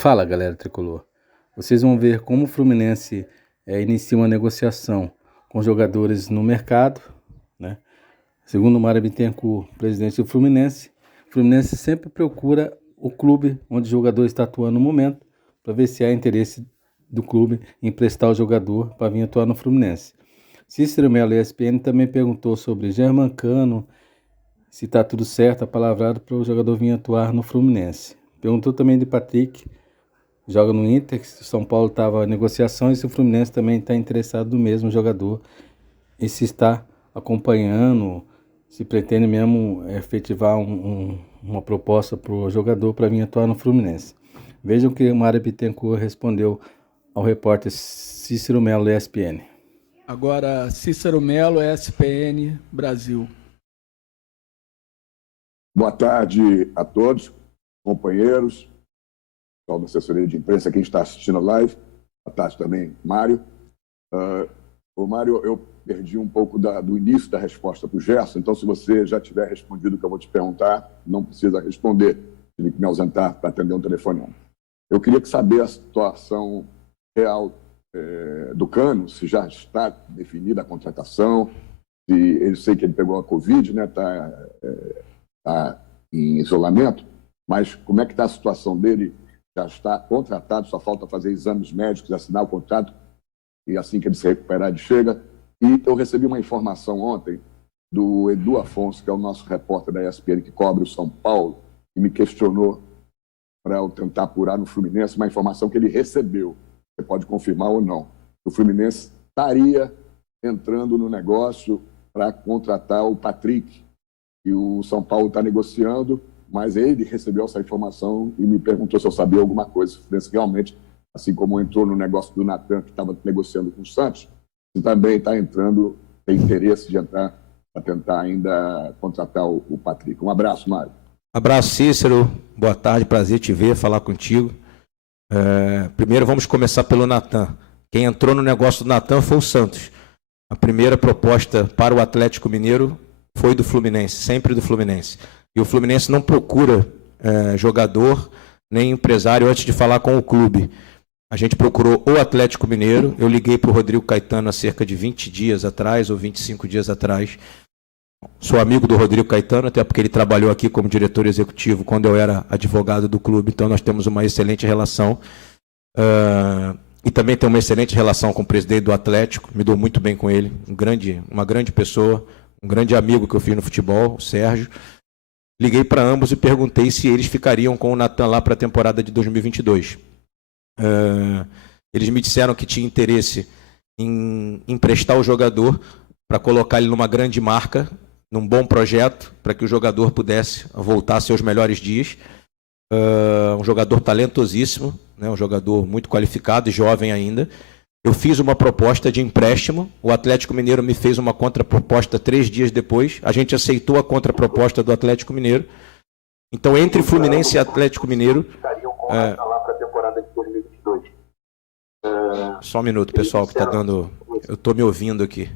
Fala, galera tricolor. Vocês vão ver como o Fluminense inicia uma negociação com jogadores no mercado, né? Segundo o Mário Bittencourt, presidente do Fluminense, o Fluminense sempre procura o clube onde o jogador está atuando no momento para ver se há interesse do clube em emprestar o jogador para vir atuar no Fluminense. Cícero Melo, ESPN, também perguntou sobre Germancano, se está tudo certo, apalavrado para o jogador vir atuar no Fluminense. Perguntou também de Patrick, joga no Inter, se o São Paulo estava em negociação e se o Fluminense também está interessado no mesmo jogador e se está acompanhando, se pretende mesmo efetivar uma proposta para o jogador para vir atuar no Fluminense. Vejam que o Mário Bittencourt respondeu ao repórter Cícero Melo, ESPN. Agora, Cícero Melo, ESPN Brasil. Boa tarde a todos, companheiros, pessoal da assessoria de imprensa, quem está assistindo a live. Boa tarde também, Mário. Mário, eu perdi um pouco do início da resposta para o Gerson, então se você já tiver respondido o que eu vou te perguntar, não precisa responder. Tive que me ausentar para atender um telefone. Eu queria saber a situação real do Cano, se já está definida a contratação, se eu sei que ele pegou a Covid, né? Está em isolamento, mas como é que está a situação dele? Já está contratado, só falta fazer exames médicos, assinar o contrato, e assim que ele se recuperar, ele chega. E eu recebi uma informação ontem do Edu Afonso, que é o nosso repórter da ESPN, que cobre o São Paulo, e me questionou para eu tentar apurar no Fluminense uma informação que ele recebeu. Você pode confirmar ou não. O Fluminense estaria entrando no negócio para contratar o Patrick, e o São Paulo está negociando, mas ele recebeu essa informação e me perguntou se eu sabia alguma coisa. O Fluminense realmente, assim como entrou no negócio do Natan, que estava negociando com o Santos, ele também está entrando, tem interesse de entrar para tentar ainda contratar o Patrick. Um abraço, Mário. Abraço, Cícero. Boa tarde, prazer te ver, falar contigo. Primeiro vamos começar pelo Natan. Quem entrou no negócio do Natan foi o Santos. A primeira proposta para o Atlético Mineiro foi do Fluminense, sempre do Fluminense. E o Fluminense não procura jogador nem empresário antes de falar com o clube. A gente procurou o Atlético Mineiro. Eu liguei para o Rodrigo Caetano há cerca de 20 dias atrás, ou 25 dias atrás. Sou amigo do Rodrigo Caetano, até porque ele trabalhou aqui como diretor executivo quando eu era advogado do clube, então nós temos uma excelente relação. E também tenho uma excelente relação com o presidente do Atlético, me dou muito bem com ele, uma grande pessoa, um grande amigo que eu fiz no futebol, o Sérgio. Liguei para ambos e perguntei se eles ficariam com o Natan lá para a temporada de 2022. Eles me disseram que tinha interesse em emprestar o jogador para colocar ele numa grande marca, num bom projeto, para que o jogador pudesse voltar a seus melhores dias. Um jogador talentosíssimo, né? Um jogador muito qualificado e jovem ainda. Eu fiz uma proposta de empréstimo, o Atlético Mineiro me fez uma contraproposta 3 dias depois, a gente aceitou a contraproposta do Atlético Mineiro. Então, entre Fluminense e Atlético Mineiro... Só um minuto, pessoal, que está dando... Eu estou me ouvindo aqui.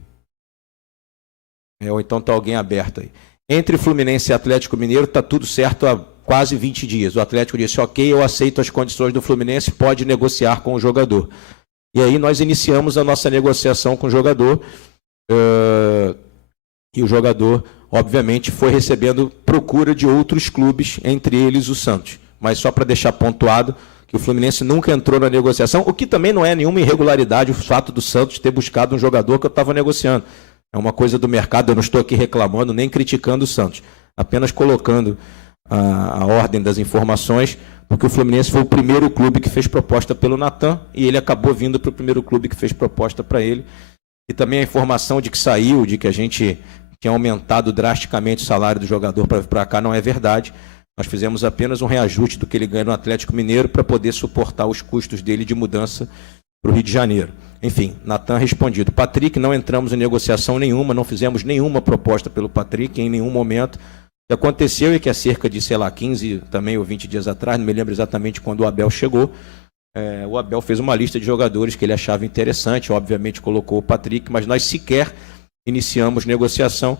Ou então está alguém aberto aí. Entre Fluminense e Atlético Mineiro está tudo certo há quase 20 dias. O Atlético disse, ok, eu aceito as condições do Fluminense, pode negociar com o jogador. E aí nós iniciamos a nossa negociação com o jogador, e o jogador, obviamente, foi recebendo procura de outros clubes, entre eles o Santos. Mas só para deixar pontuado que o Fluminense nunca entrou na negociação, o que também não é nenhuma irregularidade o fato do Santos ter buscado um jogador que eu estava negociando. É uma coisa do mercado, eu não estou aqui reclamando nem criticando o Santos, apenas colocando a ordem das informações, porque o Fluminense foi o primeiro clube que fez proposta pelo Natan e ele acabou vindo para o primeiro clube que fez proposta para ele. E também a informação de que saiu, de que a gente tinha aumentado drasticamente o salário do jogador para vir para cá, não é verdade. Nós fizemos apenas um reajuste do que ele ganha no Atlético Mineiro para poder suportar os custos dele de mudança para o Rio de Janeiro. Enfim, Natan respondido. Patrick, não entramos em negociação nenhuma, não fizemos nenhuma proposta pelo Patrick em nenhum momento. O que aconteceu é que há cerca de, 15 também ou 20 dias atrás, não me lembro exatamente quando o Abel chegou, o Abel fez uma lista de jogadores que ele achava interessante, obviamente colocou o Patrick, mas nós sequer iniciamos negociação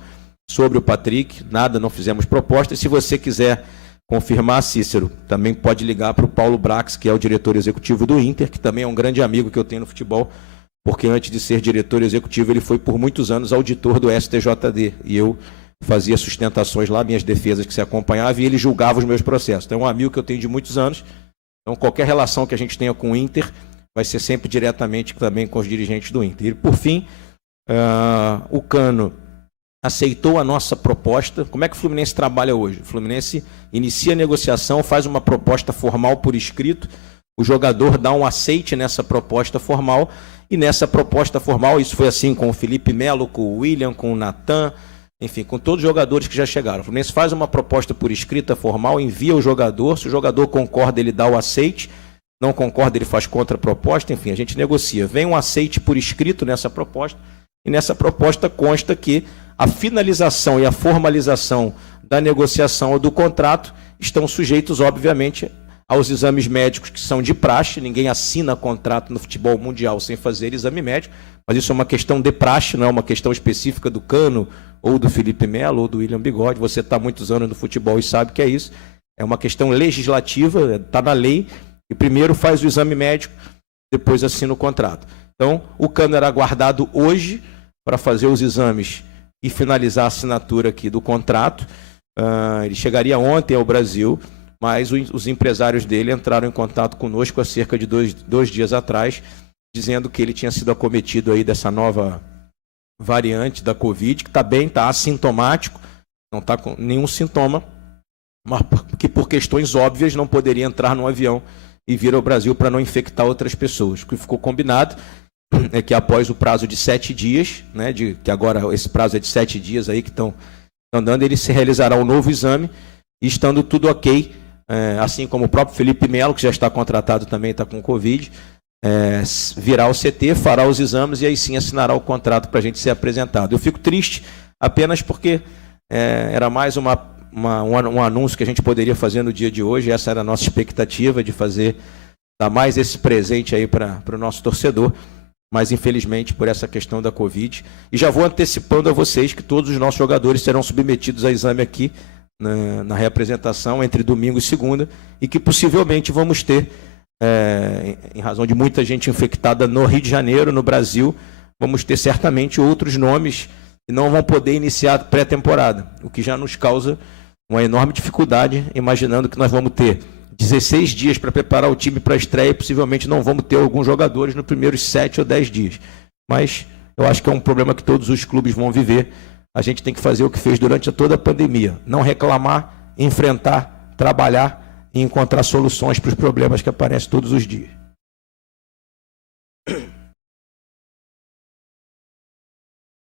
sobre o Patrick, nada, não fizemos proposta. E se você quiser confirmar, Cícero, também pode ligar para o Paulo Brax, que é o diretor executivo do Inter, que também é um grande amigo que eu tenho no futebol, porque antes de ser diretor executivo, ele foi por muitos anos auditor do STJD, e eu fazia sustentações lá, minhas defesas que se acompanhavam, e ele julgava os meus processos. Então é um amigo que eu tenho de muitos anos, então qualquer relação que a gente tenha com o Inter vai ser sempre diretamente também com os dirigentes do Inter. E por fim, o Cano aceitou a nossa proposta. Como é que o Fluminense trabalha hoje? O Fluminense inicia a negociação, faz uma proposta formal por escrito, o jogador dá um aceite nessa proposta formal, e nessa proposta formal, isso foi assim com o Felipe Melo, com o William, com o Natan, enfim, com todos os jogadores que já chegaram. O Fluminense faz uma proposta por escrita formal, envia o jogador, se o jogador concorda, ele dá o aceite, não concorda, ele faz contraproposta, enfim, a gente negocia. Vem um aceite por escrito nessa proposta, e nessa proposta consta que a finalização e a formalização da negociação ou do contrato estão sujeitos, obviamente, aos exames médicos que são de praxe. Ninguém assina contrato no futebol mundial sem fazer exame médico, mas isso é uma questão de praxe, não é uma questão específica do Cano, ou do Felipe Melo, ou do William Bigode. Você está há muitos anos no futebol e sabe que é isso. É uma questão legislativa, está na lei, e primeiro faz o exame médico, depois assina o contrato. Então, o Cano era aguardado hoje para fazer os exames e finalizar a assinatura aqui do contrato. Ele chegaria ontem ao Brasil, mas os empresários dele entraram em contato conosco há cerca de dois dias atrás, dizendo que ele tinha sido acometido aí dessa nova variante da Covid, que está bem, está assintomático, não está com nenhum sintoma, mas que por questões óbvias não poderia entrar no avião e vir ao Brasil para não infectar outras pessoas. O que ficou combinado é que após o prazo de 7 dias, né, que agora esse prazo é de 7 dias aí que estão dando, ele se realizará um novo exame, e estando tudo ok, assim como o próprio Felipe Melo, que já está contratado também, está com Covid, virá ao CT, fará os exames e aí sim assinará o contrato para a gente ser apresentado. Eu fico triste apenas porque era mais um anúncio que a gente poderia fazer no dia de hoje. Essa era a nossa expectativa, de dar mais esse presente aí para o nosso torcedor, mas infelizmente por essa questão da Covid. E já vou antecipando a vocês que todos os nossos jogadores serão submetidos a exame aqui na reapresentação entre domingo e segunda, e que possivelmente vamos ter, em razão de muita gente infectada no Rio de Janeiro, no Brasil, vamos ter certamente outros nomes que não vão poder iniciar a pré-temporada, o que já nos causa uma enorme dificuldade, imaginando que nós vamos ter 16 dias para preparar o time para a estreia e possivelmente não vamos ter alguns jogadores nos primeiros 7 ou 10 dias. Mas eu acho que é um problema que todos os clubes vão viver. A gente tem que fazer o que fez durante toda a pandemia: não reclamar, enfrentar, trabalhar e encontrar soluções para os problemas que aparecem todos os dias.